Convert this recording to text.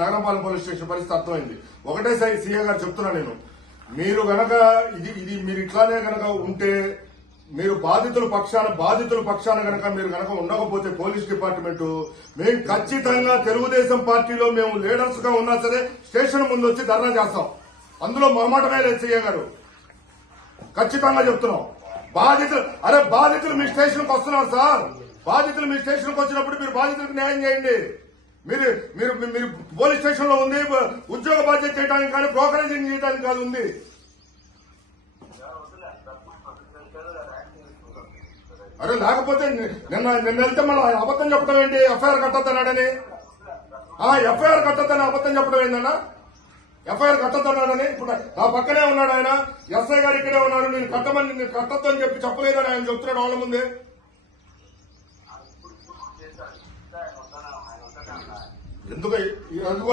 Nagarapalem police station పరిస్థితి అర్థమైంది. ఒకటే సీఏ గారు చెప్తున్నా నేను. మీరు గనక ఇది ఇది మీరు ఇట్లానే గనక ఉంటే మీరు బాధితుల పక్షాన బాధితుల పక్షాన గనక మీరు గనక ఉండకపోతే పోలీస్ డిపార్ట్మెంట్ మేము ఖచ్చితంగా తెలుగుదేశం పార్టీలో మేము లీడర్స్గా ఉన్నా సరే స్టేషన్ ముందు వచ్చి ధర్నా చేస్తాం. అందులో మొహమాటమే లేదు సీఏ గారు. ఖచ్చితంగా చెప్తున్నాం. బాధితులు అరే బాధితులు మీ స్టేషన్కి వస్తున్నారు సార్. బాధితులు మీ స్టేషన్కి వచ్చినప్పుడు మీరు బాధితులకు న్యాయం చేయండి. మీరు మీరు మీరు పోలీస్ స్టేషన్లో ఉంది ఉద్యోగ బాధ్యత చేయడానికి కానీ బ్రోకరేజింగ్ చేయడానికి కాదు ఉంది. అరే లేకపోతే నిన్న నిన్న వెళ్తే మనం అబద్ధం చెప్పడం ఏంటి? ఎఫ్ఐఆర్ కట్టద్దన్నాడని? ఆ ఎఫ్ఐఆర్ కట్టద్దని అబద్ధం చెప్పడం ఏంటన్నా ఎఫ్ఐఆర్ కట్టద్దన్నాడని? ఇప్పుడు నా పక్కనే ఉన్నాడు ఆయన. ఎస్ఐ గారు ఇక్కడే ఉన్నాడు. నేను కట్టమని నేను కట్టద్దని చెప్పి చెప్పలేదని ఆయన చెప్తున్నాడు వాళ్ళ ముందే. 人都被人都